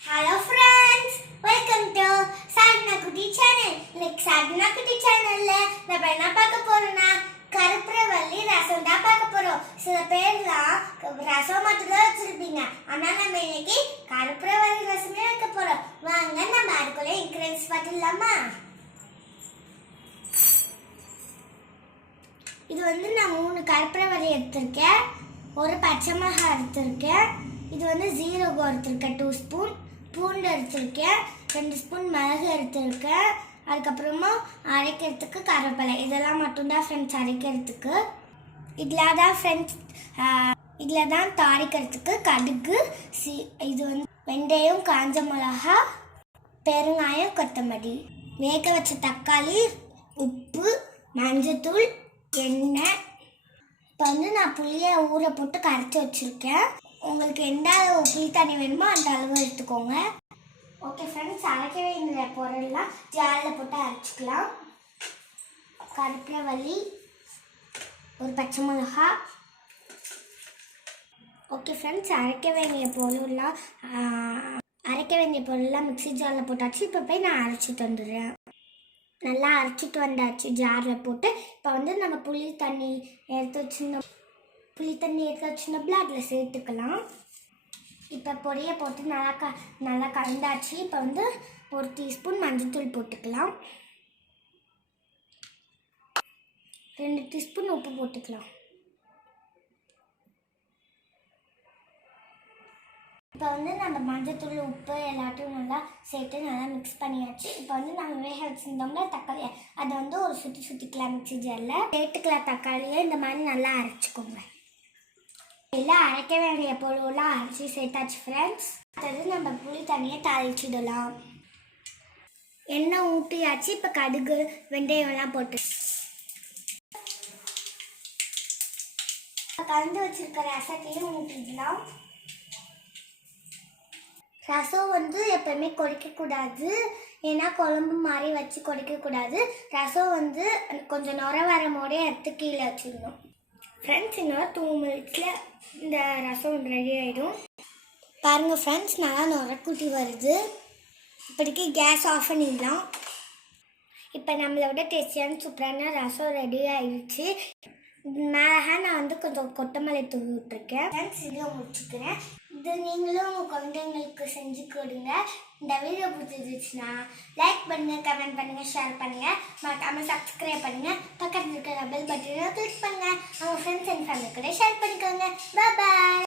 Hello friends welcome to சாட்னா குட்டி channel இன்னைக்கு சாட்னா குட்டி சேனல்ல நம்ம என்ன பார்க்க போறோம்னா கருப்புரவள்ளி ரசம் தான் பார்க்க போறோம். சில பேர்லாம் ரசம் மட்டும் தான் வச்சிருப்பீங்க. ஆனா நம்ம இன்னைக்கு கருப்புரவள்ளி ரசமே வைக்க போறோம். வாங்க நம்ம அதுக்குள்ள இன்கிரியன்ஸ் பார்த்துடலாமா? இது வந்து நான் மூணு கருப்புரவள்ளி எடுத்திருக்கேன். ஒரு பச்சை மிளகாய் எடுத்திருக்கேன். இது வந்து ஜீரகம் எடுத்திருக்கேன் டூ ஸ்பூன் பூண்டு எடுத்திருக்கேன் ரெண்டு ஸ்பூன் மிளகு எடுத்திருக்கேன் அதுக்கப்புறமா அரைக்கிறதுக்கு கருவேப்பிலை. இதெல்லாம் மட்டும்தான் ஃப்ரெண்ட்ஸ் அரைக்கிறதுக்கு. இதில் தான் ஃப்ரெண்ட்ஸ் இதில் தான் தாளிக்கிறதுக்கு கடுகு சி இது வந்து வெந்தயம் காஞ்ச மிளகா பெருங்காயம் கொத்தமல்லி. வேக வச்ச தக்காளி உப்பு மஞ்சத்தூள் எண்ணெய். இப்போ வந்து நான் புளியை ஊற போட்டு கரைச்சி வச்சுருக்கேன். உங்களுக்கு எந்த அளவு புளி தண்ணி வேணுமோ அந்த அளவு எடுத்துக்கோங்க. ஓகே ஃப்ரெண்ட்ஸ் அரைக்க வேண்டிய பொருள்லாம் ஜாரில் போட்டு அரைச்சிக்கலாம். கருப்பிலவள்ளி ஒரு பச்சை மிளகா. ஓகே ஃப்ரெண்ட்ஸ் அரைக்க வேண்டிய பொருள்லாம் அரைக்க வேண்டிய பொருள்லாம் மிக்ஸி ஜாரில் போட்டாச்சு. இப்போ போய் நான் அரைச்சிட்டு வந்துடுறேன். நல்லா அரைச்சிட்டு வந்தாச்சு. ஜாரில் போட்டு இப்போ வந்து நம்ம புளி தண்ணி எடுத்து வச்சுருந்தோம். புளி தண்ணி எடுத்து வச்சுருந்தோம்ல அதில் சேர்த்துக்கலாம். இப்போ பொடியை போட்டு நல்லா க நல்லா கலந்தாச்சு. இப்போ வந்து ஒரு டீஸ்பூன் மஞ்சள்தூள் போட்டுக்கலாம். ரெண்டு டீஸ்பூன் உப்பு போட்டுக்கலாம். இப்போ வந்து நம்ம மஞ்சத்தூள் உப்பு எல்லாத்தையும் நல்லா சேர்த்து நல்லா மிக்ஸ் பண்ணியாச்சு. இப்போ வந்து நாங்கள் வேக வச்சுருந்தோம்ல தக்காளி அதை வந்து ஒரு சுற்றி சுற்றிக்கலாம் மிக்சி ஜாரில். சேர்த்துக்கலாம் தக்காளியை இந்த மாதிரி நல்லா அரைச்சிக்கோங்க. எல்லாம் அரைக்க வேண்டிய பொருள்லாம் அரைச்சி சேர்த்தாச்சு ஃப்ரெண்ட்ஸ் அடுத்தது நம்ம புளி தண்ணியை தாளிச்சிடலாம் எண்ணெய் ஊற்றியாச்சு இப்போ கடுகு வெந்தயம்லாம் போட்டு கலந்து வச்சிருக்க ரசத்தையும் ஊற்றிடலாம் ரசம் வந்து எப்பவுமே கொதிக்கக்கூடாது ஏன்னா குழம்பு மாதிரி வச்சு கொதிக்கக்கூடாது ரசம் வந்து கொஞ்சம் நுர வர மூடே எடுத்து கீழே வச்சிடணும் ஃப்ரெண்ட்ஸ் இன்னும் டூ மினிட்ஸில் இந்த ரசம் ரெடி ஆகிடும் பாருங்கள் ஃப்ரெண்ட்ஸ் நல்லா நுரக்குட்டி வருது. இப்படிக்கு கேஸ் ஆஃப் பண்ணிடலாம். இப்போ நம்மளோட டேஸ்டியான சூப்பரான ரசம் ரெடி ஆயிடுச்சு. மேலே நான் வந்து கொஞ்சம் கொத்தமல்லி தூவி விட்டுருக்கேன். ஃப்ரெண்ட்ஸ் வீடியோ முடிச்சுக்கிறேன். இது நீங்களும் உங்கள் குழந்தைங்களுக்கு செஞ்சு கொடுங்க. இந்த வீடியோ பிடிச்சிருந்துச்சுன்னா லைக் பண்ணுங்கள் கமெண்ட் பண்ணுங்கள் ஷேர் பண்ணுங்கள் மறக்காமல் சப்ஸ்கிரைப் பண்ணுங்கள் பக்கத்து பெல் பட்டனை கிளிக் பண்ணுங்கள் அவங்க ஃப்ரெண்ட்ஸ் அண்ட் ஃபேமிலி கூட ஷேர் பண்ணிக்கோங்க. பாய்